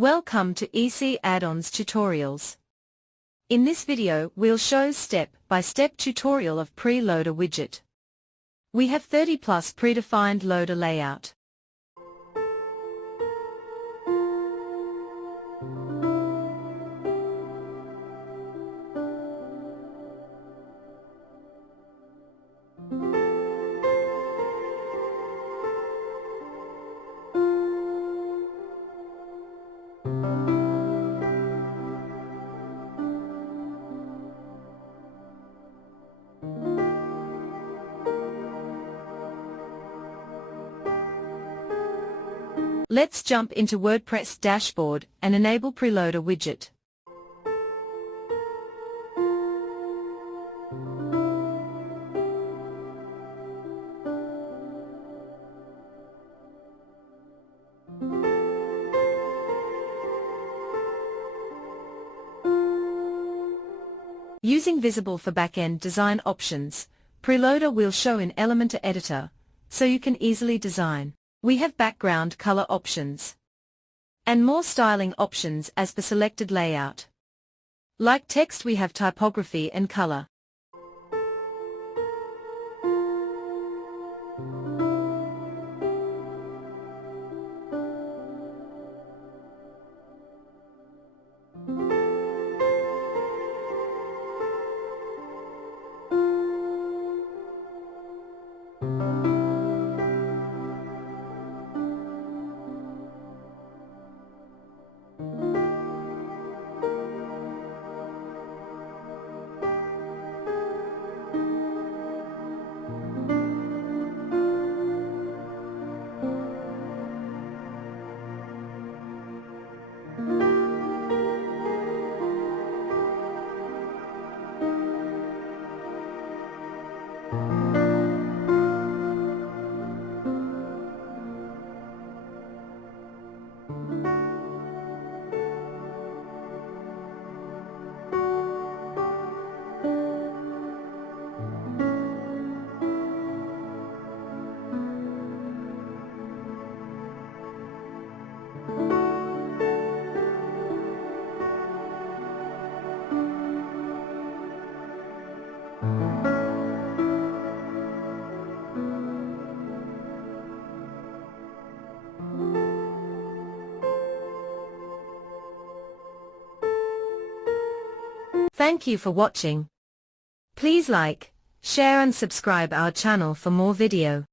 Welcome to EC Add-ons Tutorials. In this video we'll show step-by-step tutorial of Preloader widget. We have 30+ predefined loader layout. Let's jump into WordPress dashboard and enable Preloader widget. Using visible for backend design options, Preloader will show in Elementor editor, so you can easily design. We have background color options and more styling options as per selected layout. Like text, we have typography and color. Thank you for watching. Please like, share and subscribe our channel for more video.